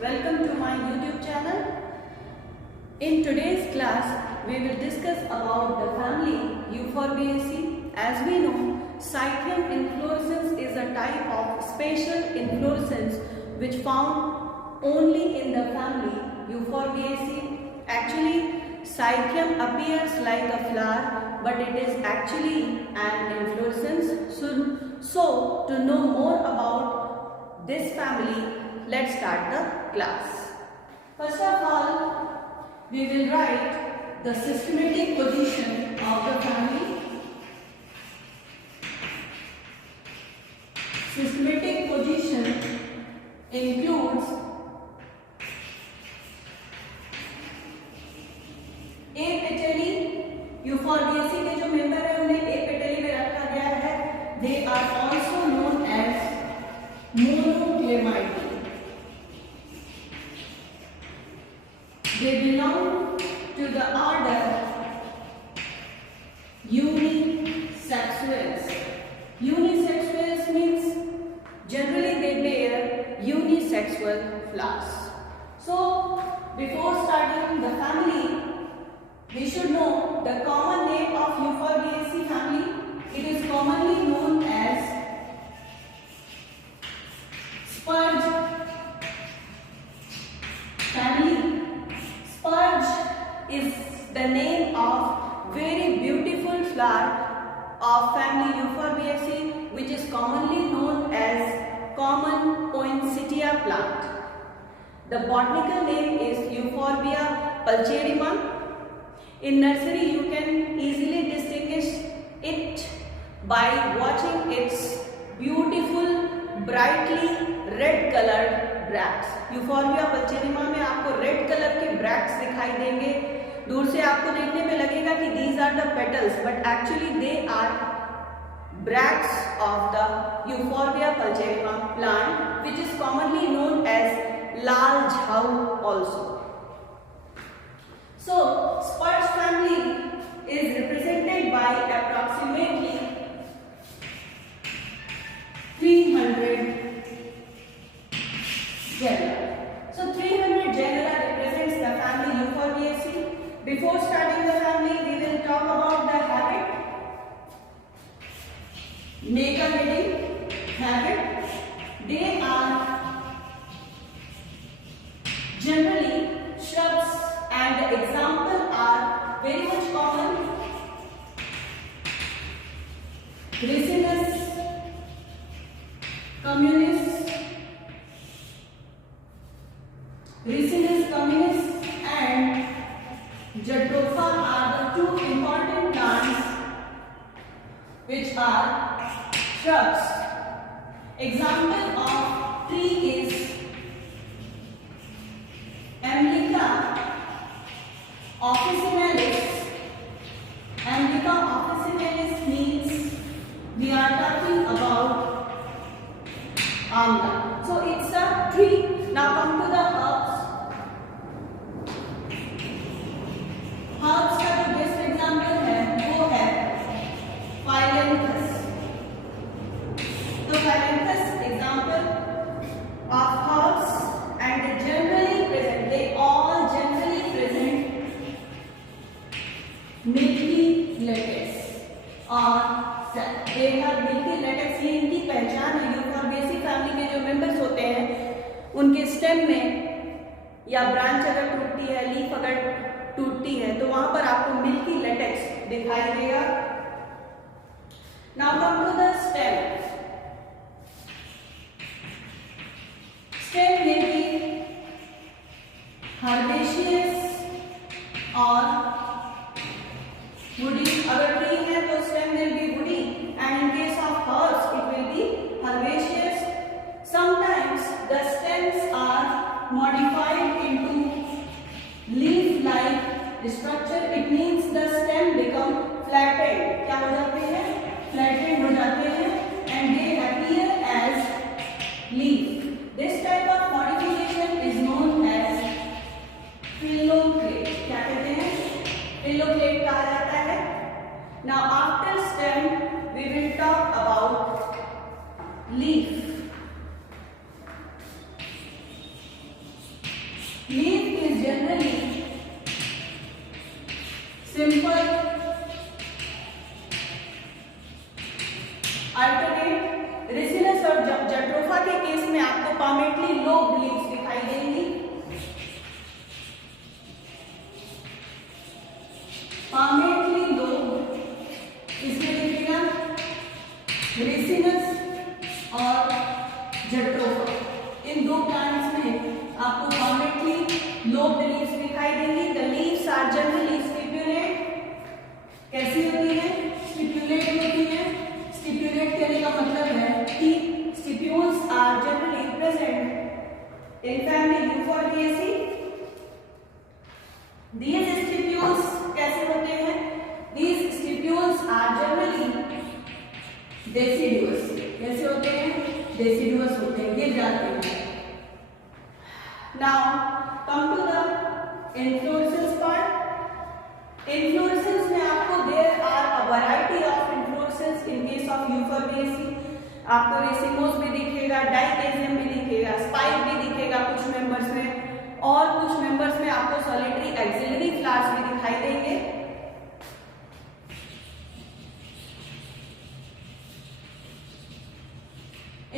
welcome to my YouTube channel. In today's class, we will discuss about the family Euphorbiaceae. As we know, Cythium inflorescence is a type of special inflorescence which found only in the family Euphorbiaceae. Actually, Cythium appears like a flower, but it is actually an inflorescence. So to know more about this family, let's start the class. First of all, we will write the systematic position of the family. Systematic position includes A-petally. Euphorbiaceae के जो member है उन्हें A-petally में रखा गया है. They are also known as monoclemidae. They belong to the order Unisexuales. Unisexuales means generally they bear unisexual flowers. So before starting the family, we should know the common name of Euphorbiaceae family. It is commonly known as spurge family. Spurge is the name of very beautiful flower of family Euphorbiaceae, which is commonly known as common poinsettia plant. The botanical name is Euphorbia pulcherrima. In nursery, you can easily distinguish it by watching its beautiful, brightly red colored bracts. Euphorbia pulcherrima में आपको red color के bracts दिखाई देंगे. दूर से आपको देखने में लगेगा कि these are the petals, but actually they are bracts of the Euphorbia pulcherrima plant, which is commonly known as lal jhau also. So, spurge family is represented by approximately 300 genera. So, 300 genera represents the family Euphorbiaceae. Before starting the family, we will talk about the habit. Make a heading. Habit. They are generally shrubs. And the example are very much common. Ricinus communis, and Jatropha are the two important plants which are shrubs. Example of tree is Emlica officinalis. Emlica officinalis means we are talking about amla. So it's a tree. Now come to the herbs. Herbs का जो best example है वो है Phyllanthus. तो Phyllanthus example of herbs and generally present. They all generally present milky latex और they have milky latex. ये इनकी पहचान है. यूफोर्बिएसी फैमिली के जो मेंबर्स होते हैं उनके स्टेम में या ब्रांच अगर टूटती है, लीफ अगर टूटती है तो वहां पर आपको मिल्की लेटेक्स दिखाई देगा. Now come to the stem. Stem में भी herbaceous और woody. अगर ट्री है तो stem will be woody, and in case of herbs it will be herbaceous. Sometimes the stems are modified into leaf-like structure. It means the stem become flattened. क्या हो जाते हैं? Flattened हो जाते हैं, and they appear as leaf. This type of modification is known as phylloclade. क्या कहते हैं? Phylloclade कहा जाता है. Now after stem we will talk about leaf. इसमें आपको परमानेंटली लोब्ड लीव्स दिखाई देंगी। परमानेंटली लोब्ड इसमें दिखेगा रेसिनस और जट्रोफा। इन दो प्लांट्स में आपको परमानेंटली लोब्ड लीव्स दिखाई देंगी। The leaves are generally stipulate. कैसी होती है? स्टिपुलेट होती है। स्टिपुलेट कहने का मतलब है कि stipules are generally present in family Euphorbiaceae. These stipules कैसे होते हैं? These stipules are generally deciduous। कैसे होते हैं? Deciduous होते हैं, गिर जाते हैं। Now come to the inflorescence part। Inflorescence में आपको there are a variety of inflorescence in case of Euphorbiaceae। आपको रेसिमोस भी दिखेगा, डाइकेसियम भी दिखेगा, स्पाइक भी दिखेगा कुछ मेंबर्स में, और कुछ मेंबर्स में आपको सॉलिटरी एक्सिलरी फ्लावर्स भी दिखाई देंगे।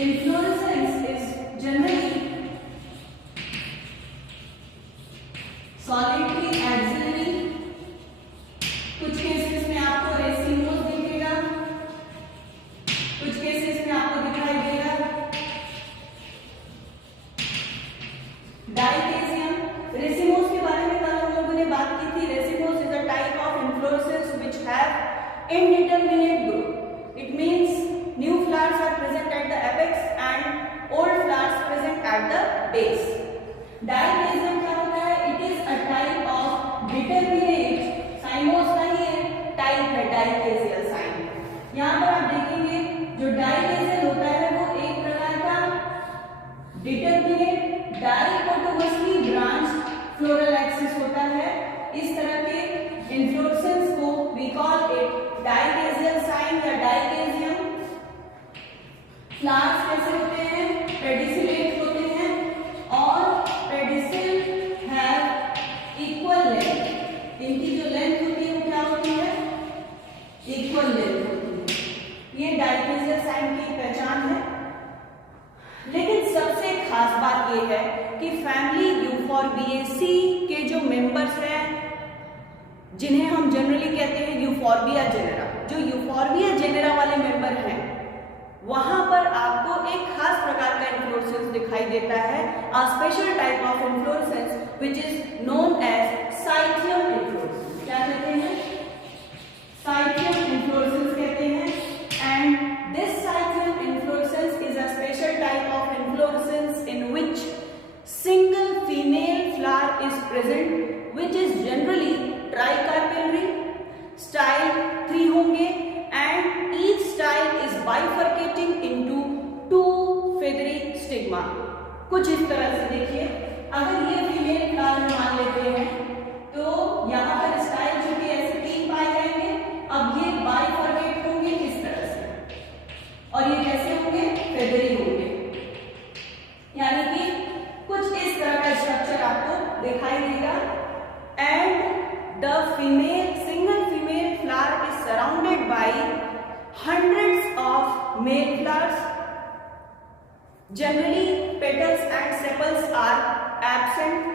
Inflorescence is generally solitary axillary। कुछ केसेस में आपको रेसिमोस दिखेगा, कुछ केसेस में आपको दिखाई देगा डाइकेसियम। रेसिमोस के बारे में कल हम लोगों ने बात की थी। Racemose is a type of inflorescence which have indeterminate growth। It means new flowers are present at the apex and old flowers present at the base। डाइकेसियम क्या होता है? It is a type of determinate, साइमोस नहीं है, type है डाइकेसियल sign. यहाँ पर आप देखेंगे जो डाइकेसियल होता है वो एक प्रकार का determinate dichotomously branch floral axis होता है। इस तरह के इन्फ्लोरेसेंस को वी कॉल इट डाइकेसियल साइन या डाइकेसियम। फ्लावर्स कैसे होते हैं? पेडिसिलेट होते हैं और पेडिसिल हैव इक्वल लेंथ। इनकी जो लेंथ होती है वो क्या होती है? इक्वल लेंथ होती है। ये डाइकेसियल साइन की पहचान है। लेकिन सबसे खास बात यह है कि फैमिली यूफोरबिएसी के जो मेंबर्स हैं, जिन्हें हम जनरली कहते हैं यूफोरबिया जेनेरा, जो यूफोरबिया जेनेरा वाले मेंबर हैं, वहां पर आपको एक खास प्रकार का इन्फ्लोरेसेंस दिखाई देता है। A special type of inflorescence which is known as cyathium inflorescence. क्या कहते हैं? साइथियम इन्फ्लोरेसेंस कहते हैं। And this cyathium inflorescence is a special type of inflorescence in which single female flower is present which is generally tricarpellary. Style 3 होंगे and each style is bifurcating into 2 feathery stigma। कुछ इस तरह से देखिए, अगर ये फीमेल फ्लावर मान लेते हैं तो यहाँ पर स्टाइल जो कि ऐसे 3 पाए जाएंगे। अब ये बाइफरकेट होंगे इस तरह से, और ये कैसे होंगे? फेदरी होंगे। यानी कि कुछ इस तरह का स्ट्रक्चर आपको दिखाई देगा। And the single female flower is surrounded by hundreds of male flowers। Generally petals and sepals are absent।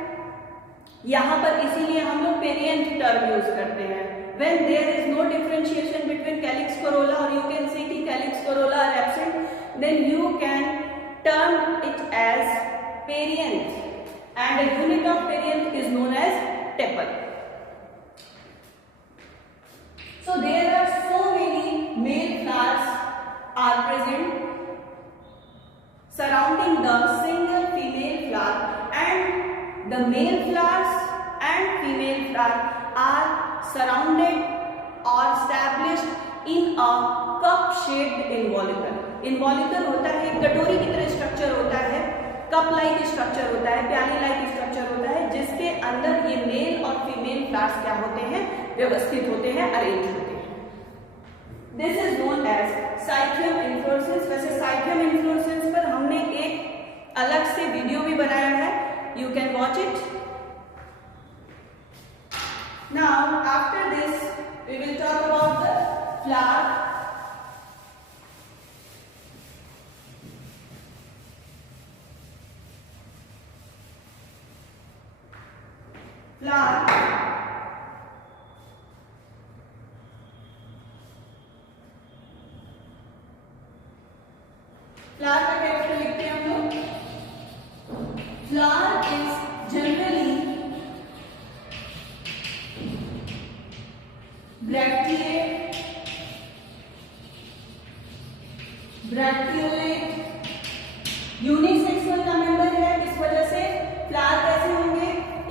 यहाँ पर इसीलिए हम लोग पेरियंथ टर्म यूज करते हैं। When there is no differentiation between calyx corolla, or you can say कि calyx corolla are absent, then you can term it as perianth, and a unit of perianth is known as tepal। So there are so many male flowers are present surrounding the single female flower, and the male flowers and female flower are surrounded or established in a cup shaped involucre। इन्वॉल्यूकर होता है, कटोरी की तरह structure होता है, cup like structure होता है, प्याली लाइक स्ट्रक्चर होता है, जिसके अंदर ये मेल और फीमेल फ्लावर्स क्या होते हैं? व्यवस्थित होते हैं, अरेंज होते हैं। This is known as cyathium inflorescence. वैसे साइथियम इन्फ्लोरेसेंस पर हमने एक अलग से वीडियो भी बनाया है, you can watch it. Now after this we will talk about the flower. Flower flower का कैरेक्टर लिखते हैं हम लोग. Flower is generally bracteolate unisexual का मेंबर है. इस वजह से फ्लावर कैसे होंगे,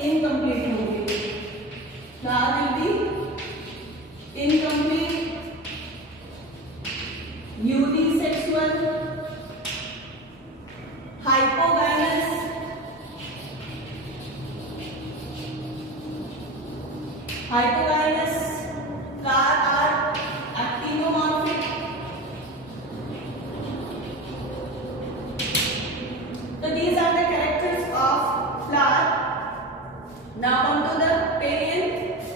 इनकम्प्लीट होंगे. Flower will be incomplete unisexual hypogynous flower are actinomorphic. So these are the characters of flower. Now come to the perianth.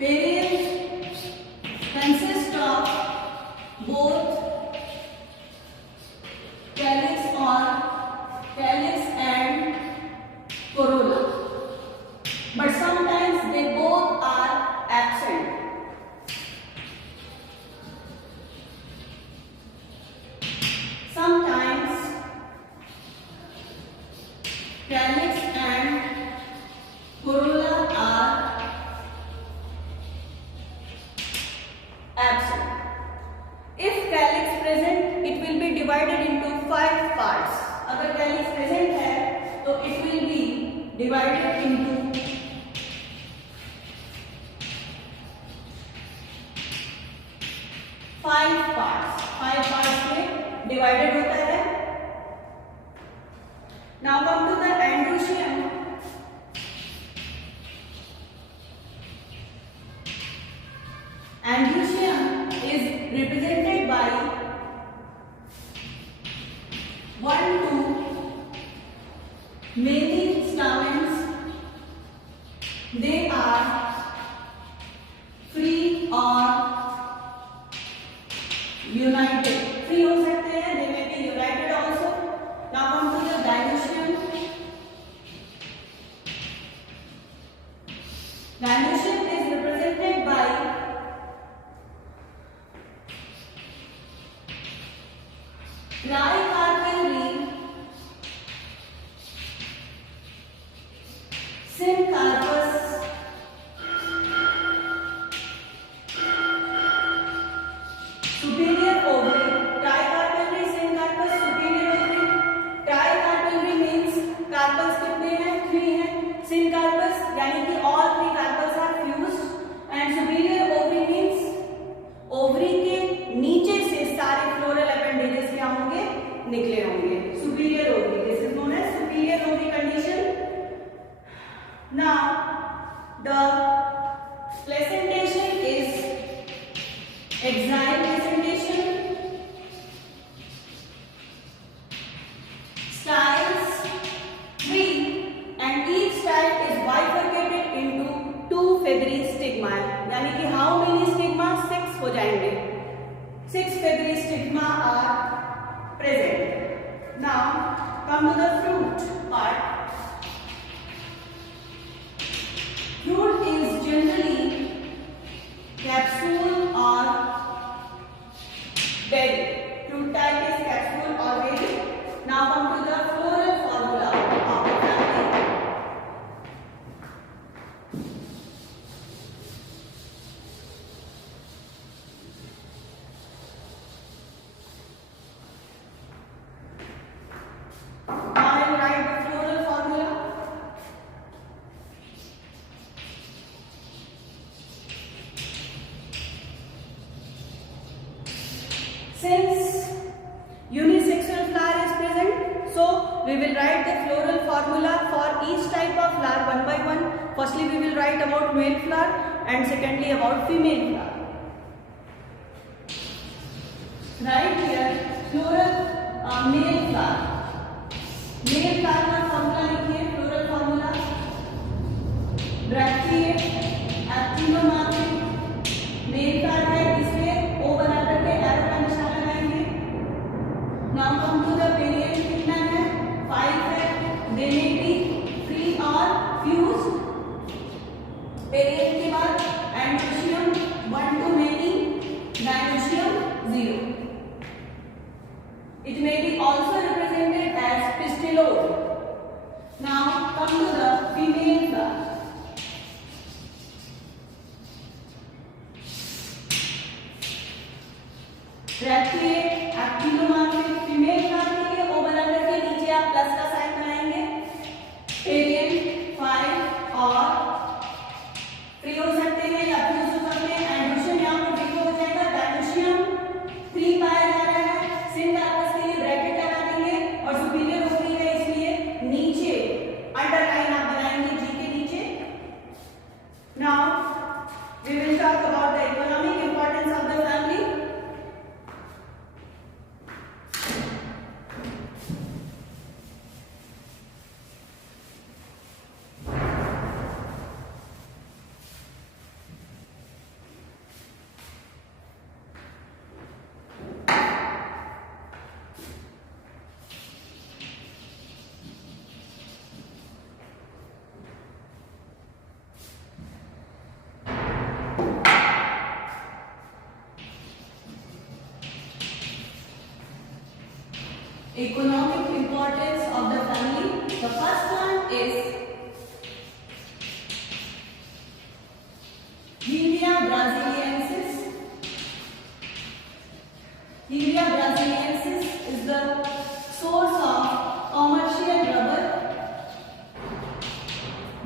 Perianth consists of both calyx and corolla, but sometimes they both are absent. Sometimes calyx and corolla are absent. If calyx present, it will be divided into 5 parts. अगर calyx present है, तो it will be divided into 5 parts. 5 parts में divided होता है. Now come to the androecium. Androecium is represented by 1 to many stamens. They are free or united. Free हो सकते हैं, they may be united also. Now come to the gynoecium. Gynoecium is represented by tricarpellary, syncarpous, superior ovary. Tricarpellary, syncarpous, superior ovary. Tricarpellary means carpels कितने हैं, 3 हैं. Syncarpous यानी कि all 3 carpels are fused. And superior ovary means ovary के नीचे से सारे floral appendages क्या होंगे, निकले होंगे. Superior ovary, this is known as superior ovary condition. Now the placentation is axial placentation. Styles 3, and each style is bifurcated into 2 feathery stigma. यानी कि how many stigma? 6 हो जाएंगे. 6 feathery stigma are present. Now come to the fruit part. Fruit is generally capsule or berry. Fruit type is capsule or berry. Now come to the floral formula of the family. Now I will write the floral formula. Since unisexual flower is present, so we will write the floral formula for each type of flower one by one. Firstly, we will write about male flower and secondly about female flower. Right here, floral male flower. Male flower का formula लिखिए, floral formula. Bracteate, actinomorphic, male flower है, इसलिए O बना करके arrow का निशान लगाएंगे. Now come to the perianth, कितना है, 5 है. clove. Now come to the female flower. रखिए आप तीनों मार्क में फीमेल फ्लावर के लिए ओ बना करके नीचे आप प्लस का साइन बनाएंगे। एरियन 5 और फ्री हो सकते हैं या फिर यूज कर सकते हैं। एंड्रोशियम यहाँ पर फ्री हो जाएगा। डायनोशियम 3 पाया जा रहा है। सिंक कार्पस के लिए ब्रैकेट लगा देंगे और सुपीरियर ओवरी है इसलिए नीचे अंडरलाइन आप बनाएंगे जी के नीचे। Now we will talk about the economic importance of the family. Economic importance of the family. The first one is Hevea brasiliensis. Hevea brasiliensis is the source of commercial rubber.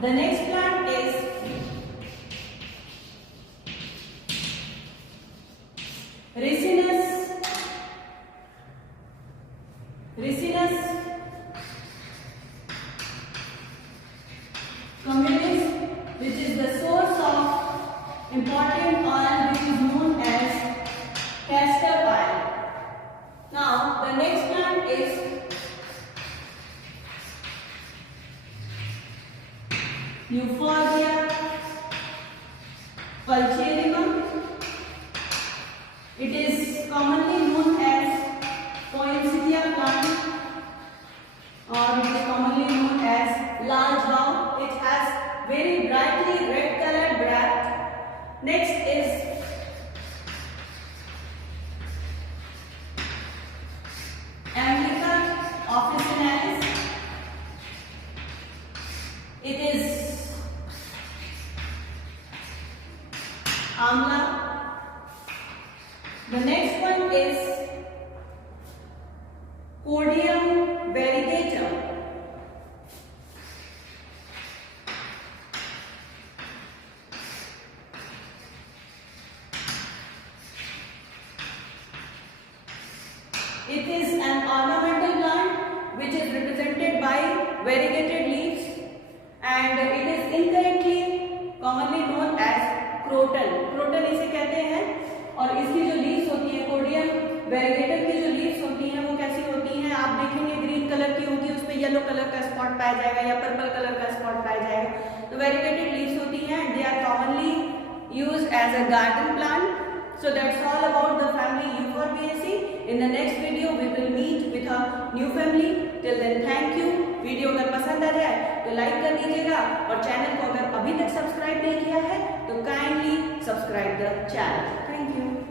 The next plant is Ricinus communis, which is the source of important oil which is known as castor oil. Now the next plant is Euphorbia pulcherrimum. It is commonly known as poinsettia plant or it is commonly known as large bough. It has very brightly red colored bract. Next is Amblica officinalis. It is amla. The next one is Cordium variegatum. It is an ornamental plant which is represented by variegated leaves and it is incorrectly commonly known as croton. Croton इसे कहते हैं और इसकी जो leaves होती है कोडियम वेरिगेटर की जो लीव्स होती हैं वो कैसी होती हैं आप देखेंगे ग्रीन कलर की होगी, उस पे येलो कलर का स्पॉट पाया जाएगा या पर्पल कलर का स्पॉट पाया जाएगा। तो वेरिगेटेड लीव्स होती हैं and they are commonly used as a garden plant. So that's all about the family Euphorbiaceae. In the next video we will meet with a new family. Till then thank you. Video अगर पसंद आ जाए तो like कर दीजिएगा और channel को अगर अभी तक सब्सक्राइब नहीं किया है तो kindly subscribe the channel. Thank you.